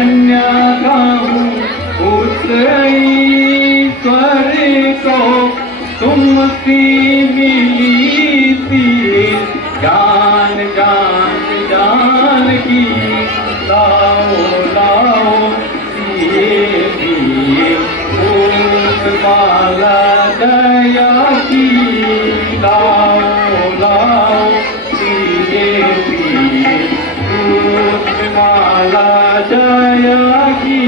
धन्य कहूँ उस ईश्वर को तुमसी मिली थी जान जान जान की। लाओ लाओ पिए पिए फूल माला दया की। लाओ लाओ पिए पिए फूल माला दया की।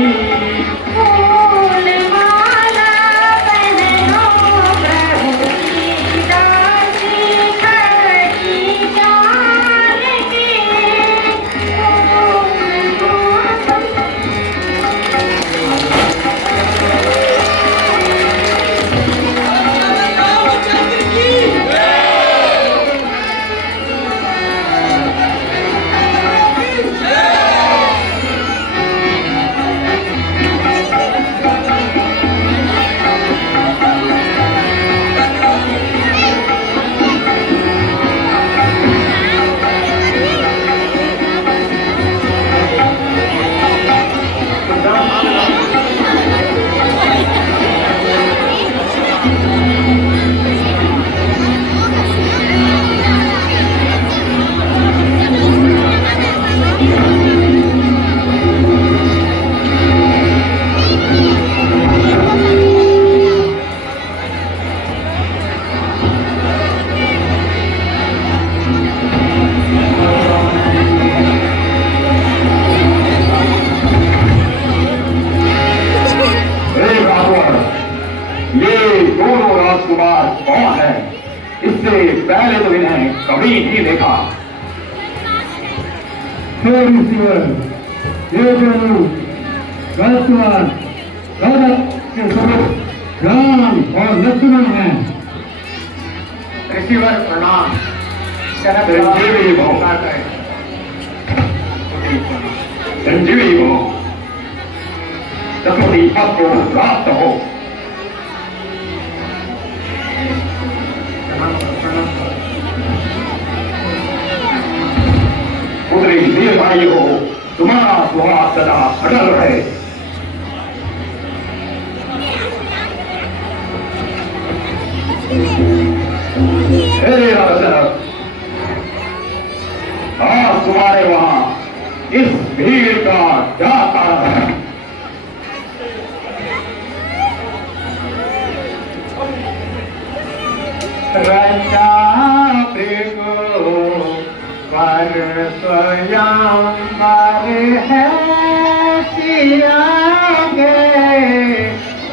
कौन है? इससे पहले तो इन्हें कभी नहीं देखा। ये के स्वरूप राम और लक्ष्मण हैं। ऋषिवर प्रणाम। संजीवी भव, संजीवी भव, दसों आपको प्राप्त हो। पुत्री दीर्घायु हो, तुम्हारा सुहाग सदा अटल रहे। हे राजदशरथ, आज तुम्हारे वहां इस भीड़ का क्या कारण है? रचा पर स्वयंवर है सिया गे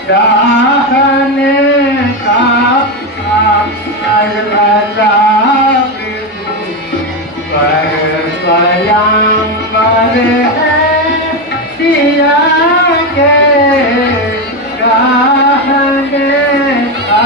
चाहने का रचा पर स्वयंवर है सिया गे चाहने का।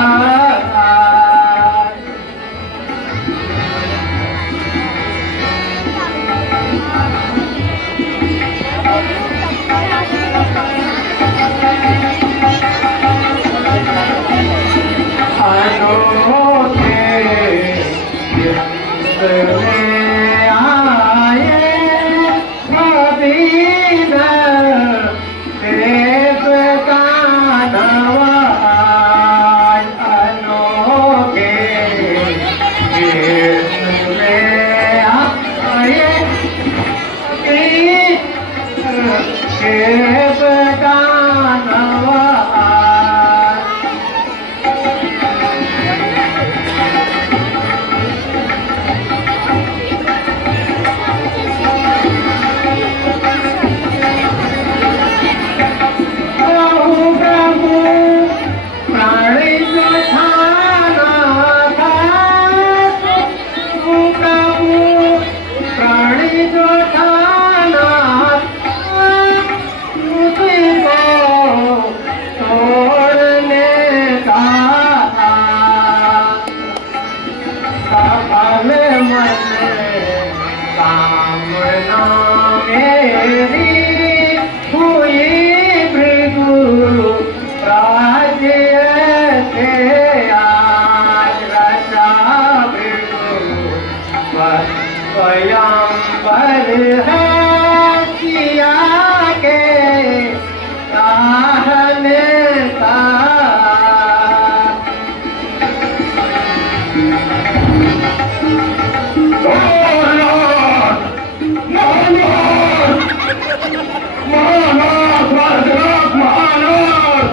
महानाथ महाराज महानाथ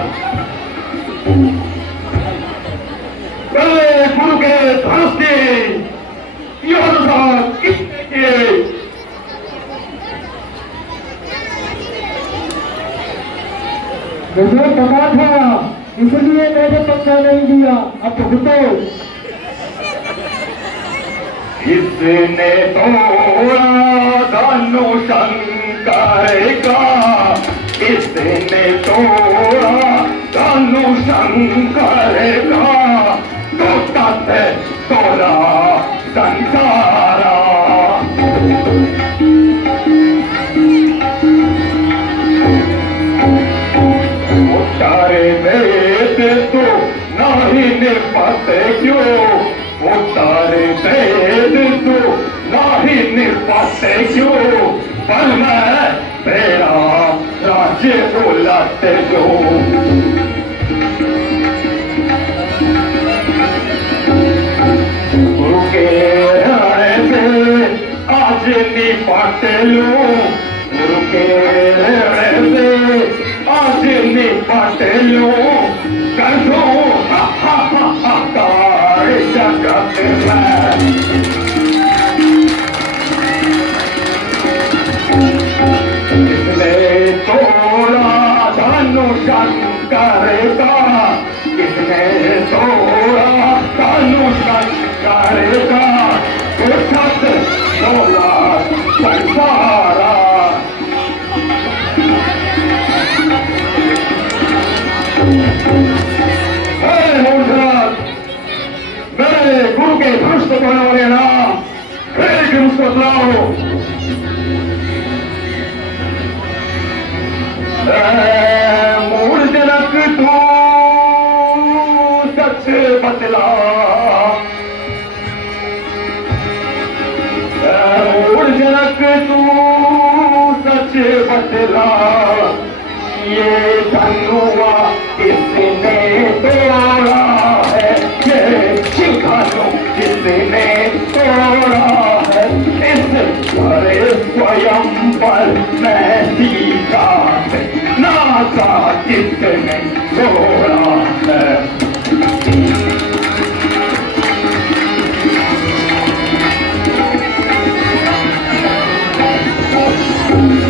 गुरु के धनुष की योद्धा किसने मुझे पता था, इसलिए मैंने पक्का नहीं दिया। अब भुगतो। किसने तोड़ा धनुशंकर का, किसने तोड़ा धनुशंकर का, तो तत् तोड़ा संसारा। उतारे वेद तो नहीं निपट क्यों, उतारे वेद तो नहीं निपट क्यों, पर मैं तेरा राज्य उलट जो। गुरु के रहने से आज निपट लूं, गुरु के रहने से आज निपट लूं, कर दूं हाहाकार जगत में। किसने तोड़ा धनुशंकर का, किसने तोड़ा धनुशंकर का, तो सत तोड़ा संसारा। मेरे गुरु के धनुष को तोड़ने वाले ना, फिर उसको बतलाओ। मूल जनक तू सच बतला, मूल जनक तू सच बतला, ये धनुआ किसने तोड़ा है, ये शिखनु किसने तोड़ा है, इस बड़े स्वयं पर मैं सीता है, नासा किसने तोड़ा है।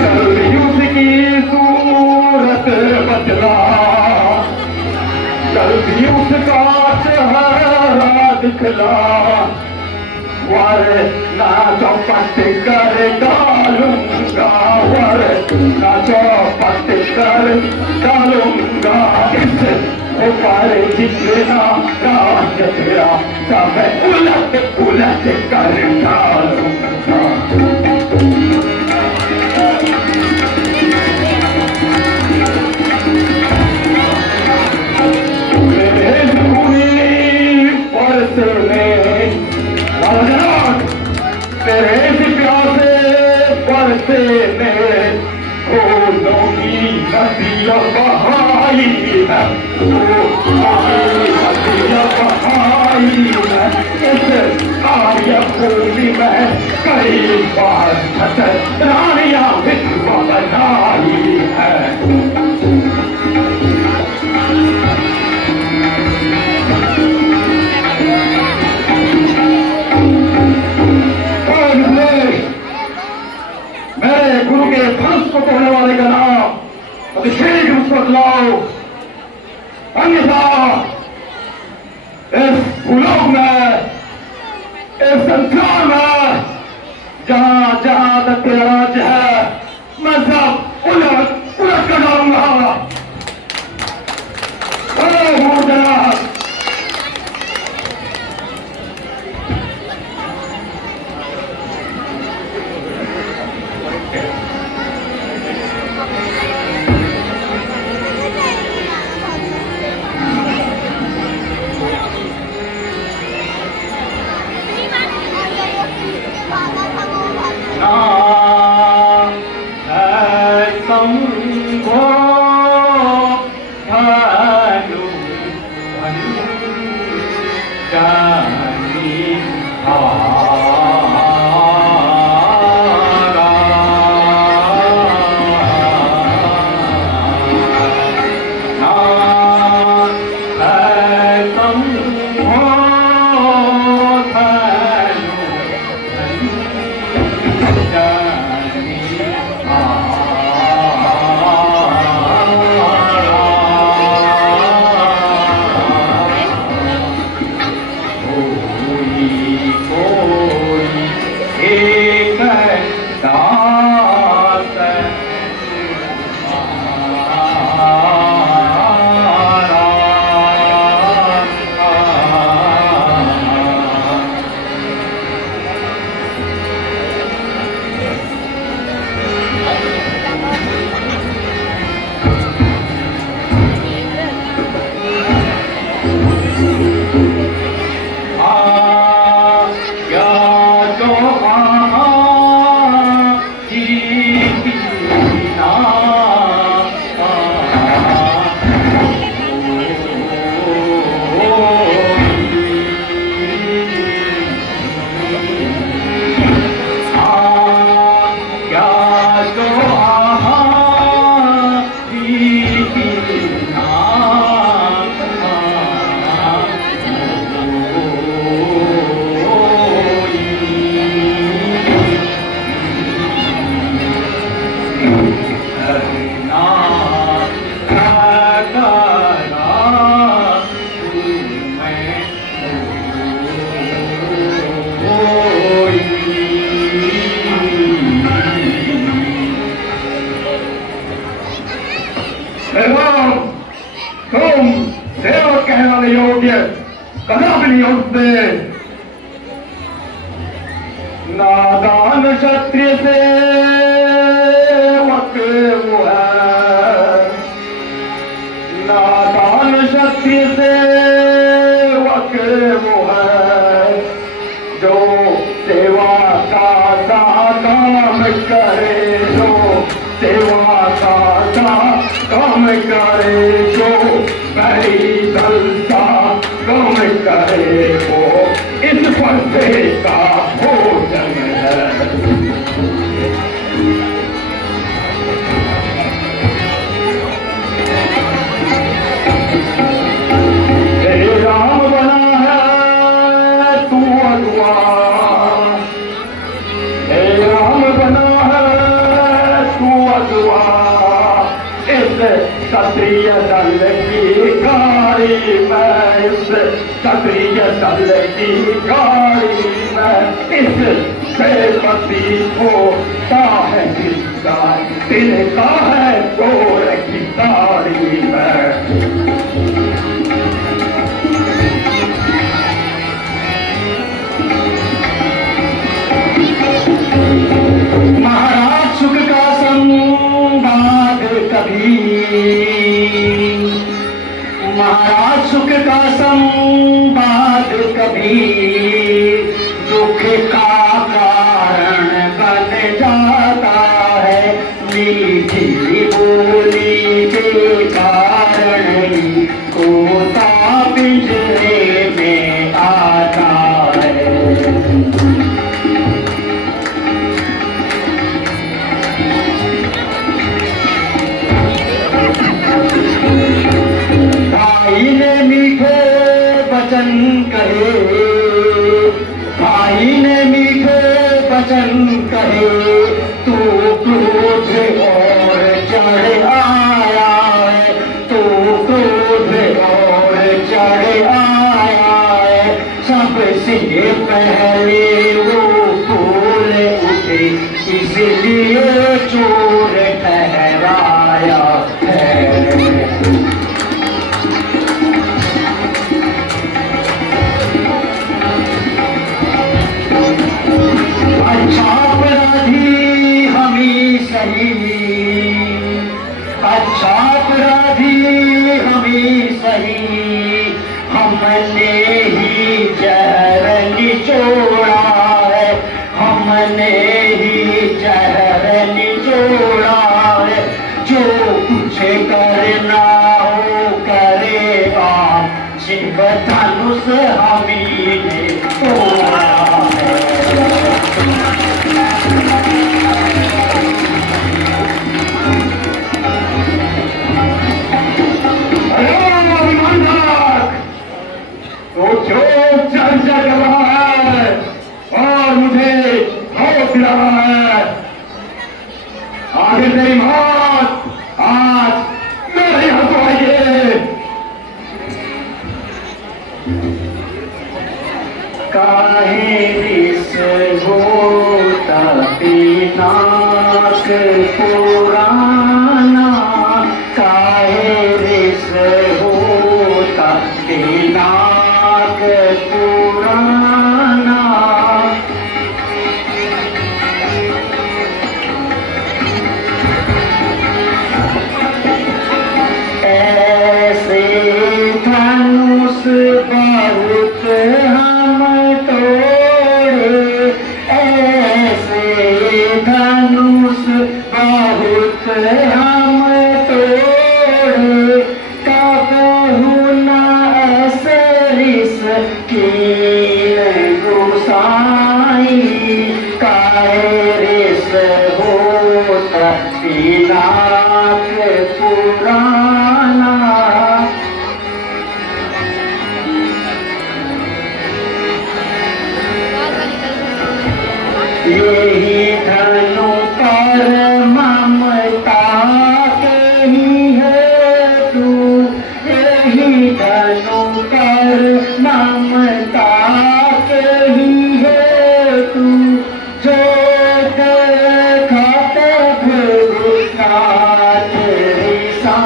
कलयुग की सूरत बदला, कलयुग का चेहरा दिखला, वर ना चौपट कर डालूंगा, वर ना चौपट कर डालूंगा, इस ऊपर जितना राज तेरा सब उलट उलट कर डालूंगा। तेरे प्यासे बरसे में फूलों की नदियाँ बहाई है, नदियाँ बहाई है, इस आर्य भूमि में कई बार रानियाँ विधवा बनाई है। मेरे गुरु के धनुष को तोड़ने वाले का नाम अभिषेक उसको बतलाओ, अन्यथा इस भूलोक में, इस संसार में जहां जहां तक तेरा राज्य है, मैं सब उलट उलट कर डालूंगा। मूर्धनाथ एवं तुम सेवक कहने वाले योग्य कदापि नहीं उठते। नादान क्षत्रिय सेवक वो है, नादान क्षत्रिय सेवक वो है, जो सेवा का काम करे, जो सेवा का काम करे, जो पैदल का काम करे, वो इस पर्दे का भोजन है। हे राम बना है तू अगुआ, हे राम बना है तू अगुआ, इस क्षत्रिय दल की गाड़ी में, इस क्षत्रिय दल की गाड़ी में, इस सेवती को है हिस्सा, तिनका है चोर की गाड़ी में। महाराज सुख का संवाद कभी, महाराज सुख का संवाद कभी दुख का कारण बन जाता है। मीठी बोली के कारण ही तोता पिंजरे में आता है। भाई ने मीठे वचन कहे, भाई ने मीठे वचन कहे, तू क्रोध और चढ़ आया है, तू क्रोध और चढ़ आया है। सबसे पहले वो फूल उठे, इसलिए चोर ठहराया है। अच्छा अपराधी हम ही सही, अच्छा अपराधी हम ही सही, हमने ही जहर निचोड़ा है, हमने ही जहर निचोड़ा है। जो कुछ करना हो करेगा, शिव धनुष हम ही ने तोड़ा है। तो जो चर्चा कर रहा है और मुझे भोग दिला रहा है, आगे तेरी मौत आज मेरे यहाँ तो आइए। काहे रिस होता पिनाक पुराना, काहे रिस होता पिनाक पुराना। ऐसे धनुष बहुत हम तोड़े, ऐसे धनुष बहुत हम तोड़े, कबहू न असरिस कीन गोसाई, काहे रिस होता पिनाक पुराना। यही धनु पर ममता कही है तू, यही धनु पर ममता कही है तू, जो देखत भगनाथ रिसा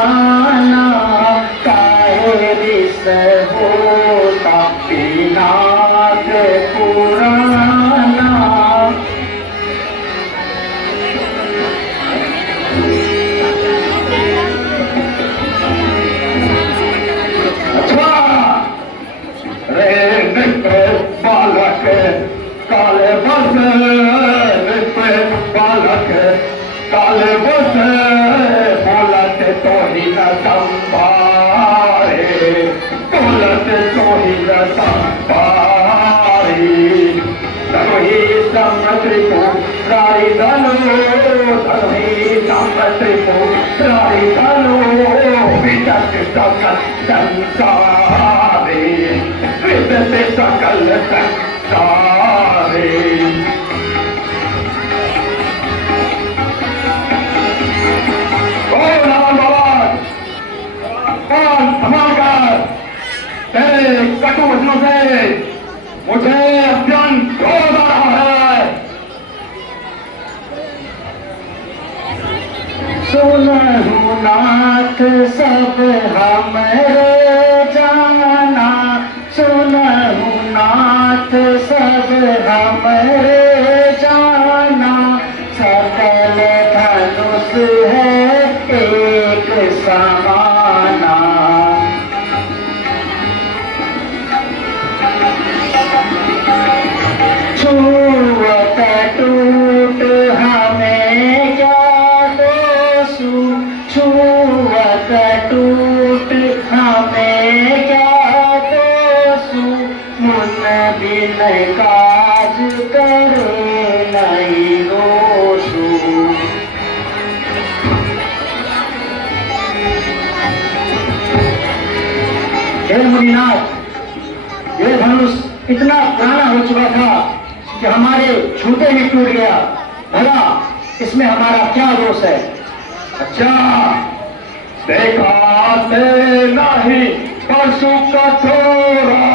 त्रिपु रारी धनो धनुहि नाम त्रिपु रारी धनो विदत सकल संसारे विदत सकल संसारे तेरे कटु वचनों से मुझे अत्यंत क्रोध आ रहा है। सुनहु नाथ सब हमरे जाना, सुनहु नाथ सब हमरे जाना, सकल धनुष है एक समाना। छुअत टूट हमें क्या दोषु, छुअत टूट हमें क्या दोषु, मुन बिन काज करे नहीं दोषु। हे मुनिनाथ, ये धनुष इतना पुराना हो चुका था कि हमारे छूते ही टूट गया। भला इसमें हमारा क्या दोष है? अच्छा, देखा ते नहीं पशु कठोरा,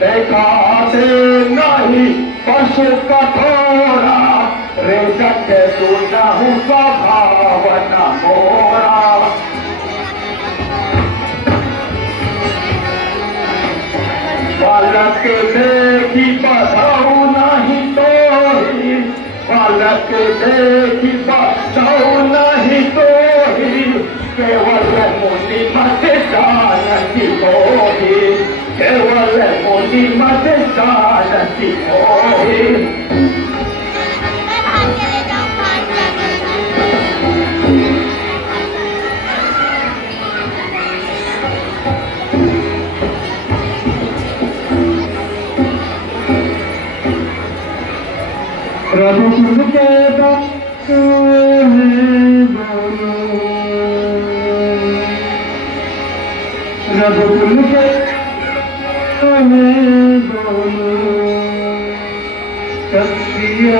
देखा ते नहीं पशु कठोरा, रे जग तू नहु स्वभाव न मोरा। बालक देखी बधाऊ नहीं तोही, बालक देखी बधाऊ नहीं तोही, केवल मुनि मत जानती मोही, केवल मुनि मत जानती मोही। रघुकुल के भक्त हैं दोनों, रघुकुल के हैं दोनों, सत्य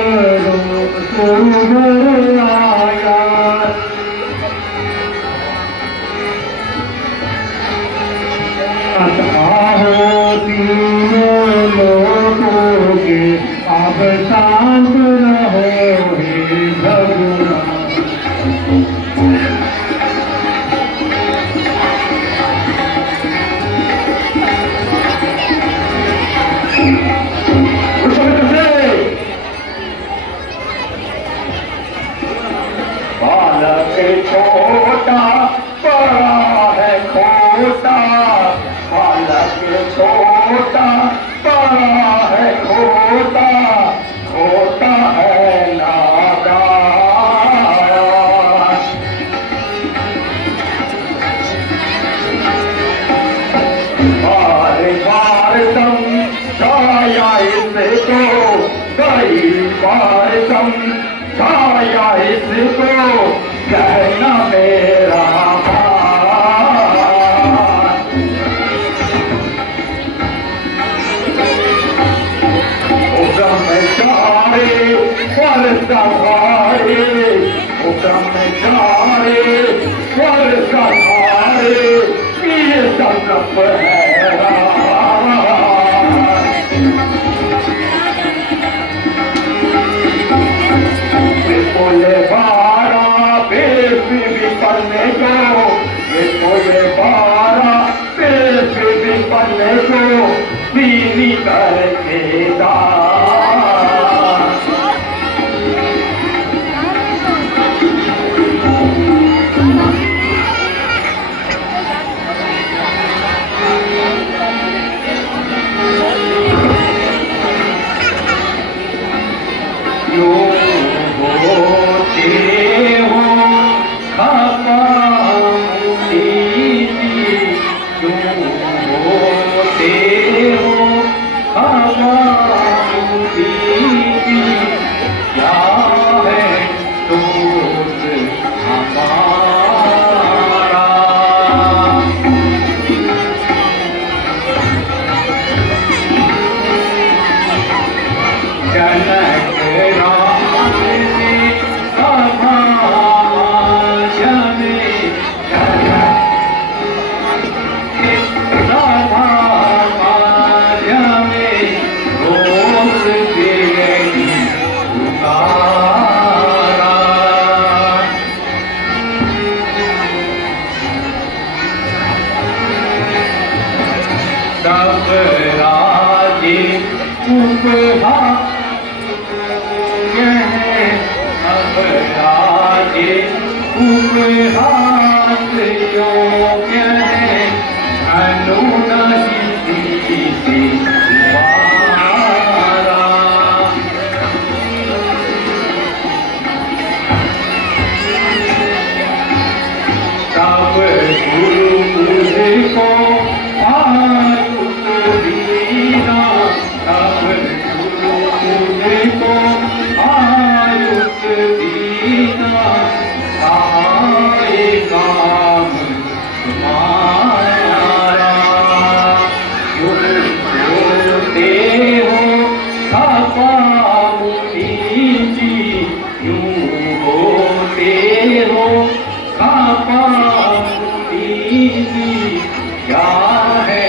रूप को घर आया। हो तीनों लोगों के अब शांत रहो हे भगवान। बालक छोटा बड़ा है खोटा, बालक छोटा बड़ा है खोटा, खोटा है नादान। बार बार समझाया इसको, कई बार समझाया इसको, कहना मेरा ब्रह्मचारी फल सवारे, ओ ब्रह्मचारी फल सवारे, ये संकल्प है बोले बारा बेबी पन्ने को, ये बोले बारा बेबी पन्ने को, पीनी करके दान। Baba उपहार यह अब आगे उपहास योग्य है अनुनहित तुम्हारा। तब गुरु मुझको आयुष दीना, तब गुरु मुझको आयुष दीना, सहाय काम तुम्हारा। युग बोलते हो सपा मुनि जी, यूं बोलते हो सपा मुनि जी, क्या है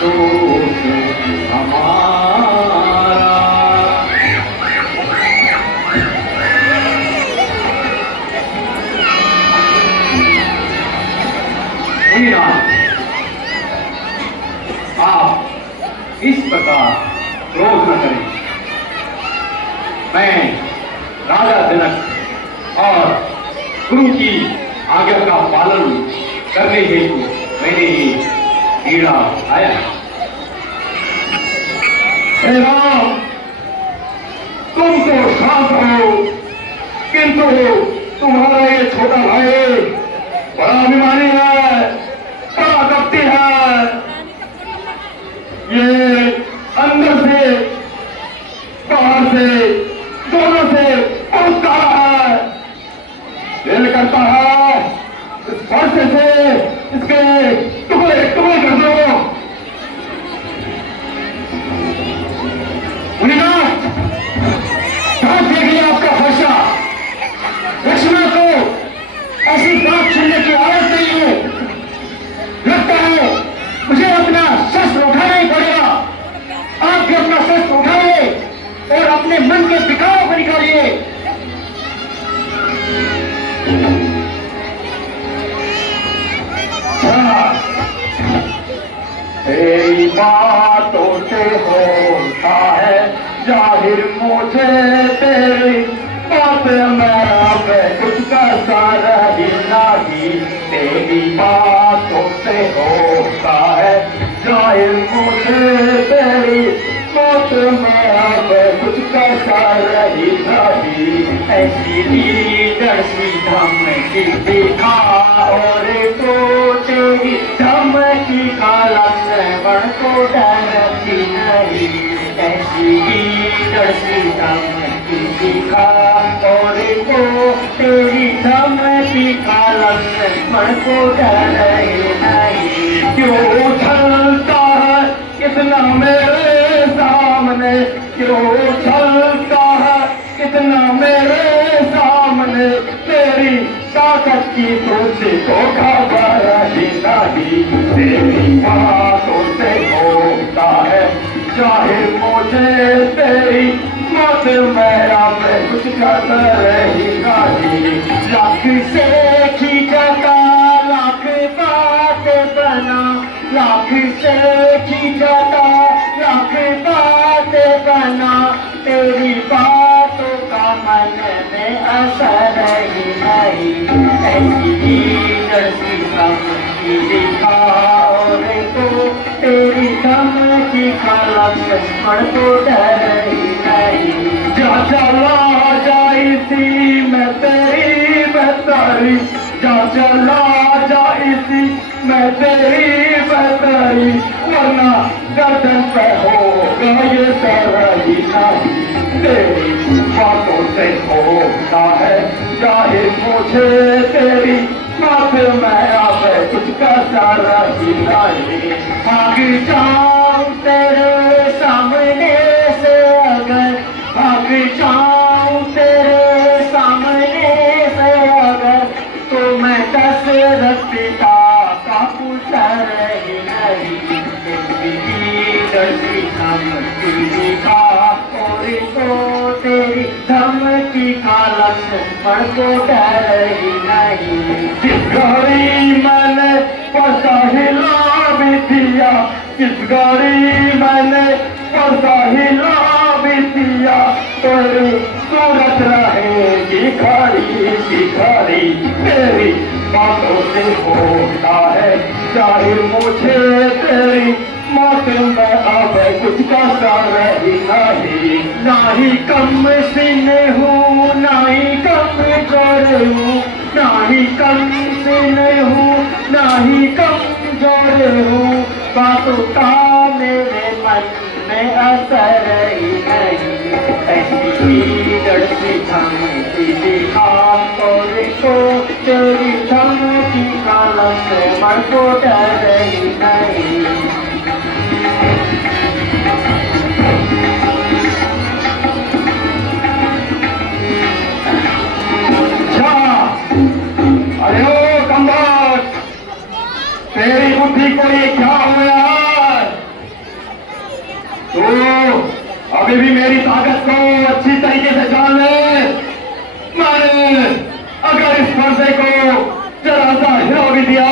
दोष हमारा। आप इस प्रकार क्रोध न करें। मैं राजा जनक और गुरु की आज्ञा का पालन करने हेतु मैंने ये कीड़ा आया है। हे राम, तुम तो शांत हो, किंतु तुम्हारा ये छोटा भाई बड़ा अभिमानी है, बड़ा कपटी है। ये अंदर से बाहर से दोनों से पहुंचता है, दिल करता है इस फर्श से इसके टुकड़े टुकड़े कर दो। मुनिनाथ, कहां फेंक लिया आपका फर्शा? लक्ष्मण को ऐसी बात सुनने की आदत नहीं है। लगता है मुझे अपना शस्त्र उठाना ही पड़ेगा। आप भी अपना शस्त्र उठाइए और अपने मन के विकारों को निकालिए। तेरी बातों से होता है जाहिर मुझे तेरी बात मैं कुछ करता रही नहीं। तेरी बातों से होता है जाहिर मुझे तेरी बात मैं कुछ करता रही नहीं। ऐसी डरसी धमकी दिखा और तो तेरी धमकी का लक्ष्मण को डरती नहीं। ऐसी डरसी धमकी दिखा और तो तेरी धमकी का लक्ष्मण को डर नहीं। क्यों छलता है कितना मेरे सामने, क्यों छलता है कितना मेरे सामने। तेरी ताकत की तुझे को खबर ही नहीं। तेरी बातों से होता है चाहे मुझे तेरी मत मेरा मैं कुछ कर ही नहीं। लाख से खींचता लाख बात बना, लाख से खींचता लाख बात बना। तेरी बातों का मन में असर ही नहीं। ऐसी डरसी धमकी दिखा और तो तेरी धमकी का लक्ष्मण को डर ही नहीं। जा चला जाई थी मैं तेरी बेहतरी, जा चला जाई थी मैं तेरी बेहतरी। वरना गर्दन पे होगा ये सर ही नहीं। तेरी बातों से होता है चाहे मुझे तेरी बात मैं अब कुछ करता रही नहीं। भाग जाऊं तेरे सामने से अगर, भाग जाऊं तेरे सामने से अगर, तो मैं दशरथ पिता का पुत्र ही नहीं। डरती धमकी दिखा और तो तेरी धमकी का लक्ष्मण को डर ही नहीं। किस घड़ी मैंने पर्दा हिला भी दिया, किस घड़ी मैंने पर्दा हिला तेरी सूरत रहेगी खाली सी खाली, तेरी बातों से होता है जाहिर मुझे तेरी मौत में अब कुछ का सारा ही नहीं, ना ही कम सीने हूँ ना ही कम जोर हूँ, ना ही कम सीने हूँ ना ही कम जोर हूँ, बातों का मेरे मन में असर ही नहीं, ऐसी लड़की थमती दिखाम और को तेरी थमती कालम से मर को डर ही नहीं। अरे ओ कम्बोज, तेरी बुद्धि को ये क्या हो यार? तू अभी भी मेरी ताकत को अच्छी तरीके से जान ले। मैंने अगर इस पर्दे को जरा सा हिला भी दिया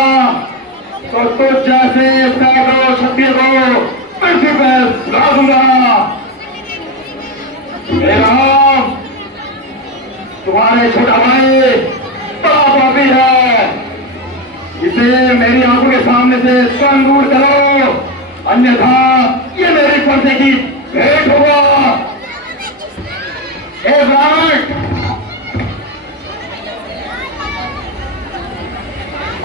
तो तुझ जैसे सैकड़ों क्षत्रिय को पृथ्वी पर सुला दूंगा। राम, तुम्हारे छोटा भाई बड़ा पापी है, इसे मेरी आंखों के सामने से स्वयं दूर करो, अन्यथा ये मेरे पर्दे की भेंट होगा। हे ब्राह्मण,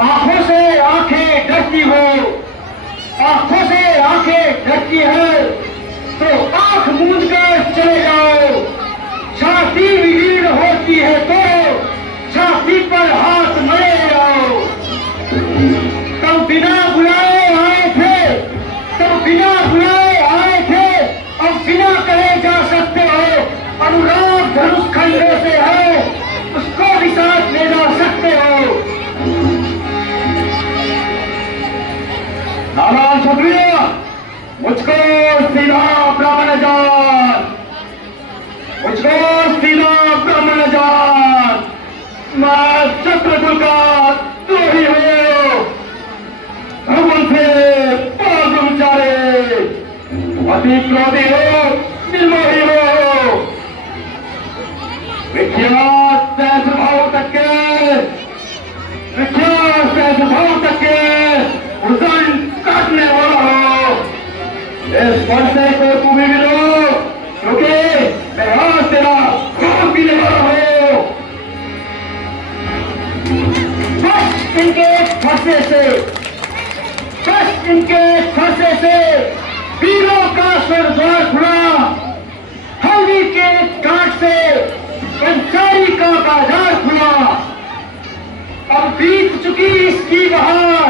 आंखों से आंखें डरती हो, आंखों से आंखें डरती है तो आंख मूंद कर चले जाओ। छाती विलीन होती है तो छाती पर हाथ मरे जाओ। तुम बिना बुलाए आए थे, तुम बिना बुलाए आए थे, अब बिना कहे जा सकते हो। अनुराग धनुष खंडे से है, उसको भी साथ ले जा सकते हो। नारायण क्षत्रिय, मुझको सीधा ब्राह्मण जान, मुझको सीधा ब्राह्मण जान। मैं चक्रकुल का द्रोही हूँ, भगवान से पाप विचारे, अति क्रोधी हो, निर्मोही हो, विख्यात सहस भाव तक के, विख्यात सहस भाव तक के उर्दन काटने वाला हो। इस वर्षे को तू भी मिलो, क्योंकि मैं आज तेरा खून पीने वाला हूँ। बस इनके फंसे से, बस इनके फंसे से वीरों का स्वर्गद्वार खुला, हल्दी के कांट से पंचारी का बाजार खुला। अब बीत चुकी इसकी बहार,